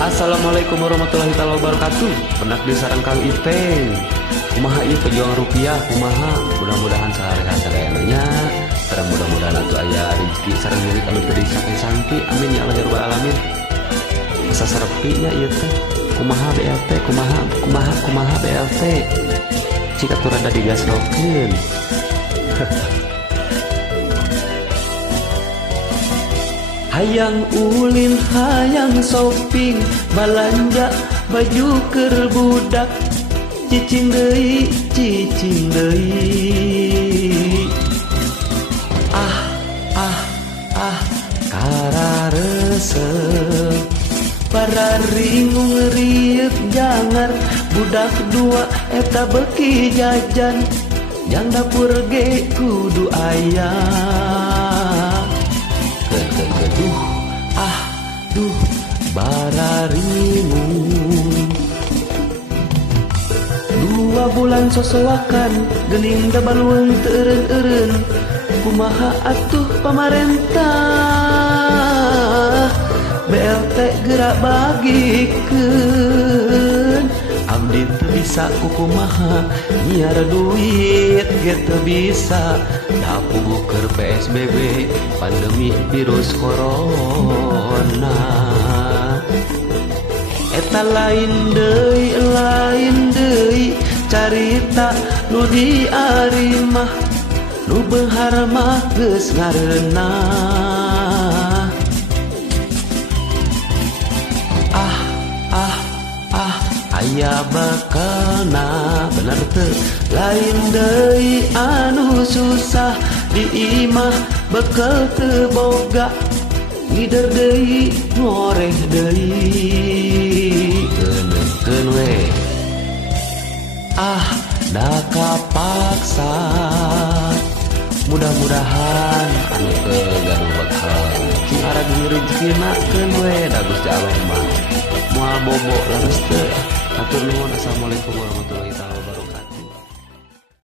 Assalamualaikum warahmatullahi wabarakatuh. Benak di sarang Kang Ipeng. Kumaha ieu pejuang rupiah, kumaha? Mudah-mudahan sahari-harinya sareng mudah-mudahan atuh aya rezeki sareng milik anu teu disangki-sangki. Amin ya Allah ya rabbal alamin. Asa sarepinya ieu teh. Kumaha BLT, kumaha BLT. Cika teu rada digasrokeun. Hayang ulin, hayang shopping, balanja baju keur budak, cicing deui, kararesep pararingung rieup jangar, budak dua eta beki jajan, jang dapur ge kudu aya. Duh, bararimun 2 bulan sosowakan, geuning da balueung teu eureun-eureun. Kumaha atuh pamarentah, BLT geura bagikeun. Abdi teu bisa kukumaha, nyiar duit ge teu bisa. Da puguh keur PSBB, pandemi virus corona. Eta lain deui carita nu diari mah, nu beunghar mah geus ngareunah. Aya bakalna bener teu, lain deui anu susah diimah bekel teu boga, ngider deui ngoreh deui. Geunekeun we da kapaksa, mudah-mudahan anu teu gaduh bakal cing arah rezekina keun we da Gusti Allah mah moal bobo laras teu. Hatur nuhun. Assalamualaikum warahmatullahi wabarakatuh.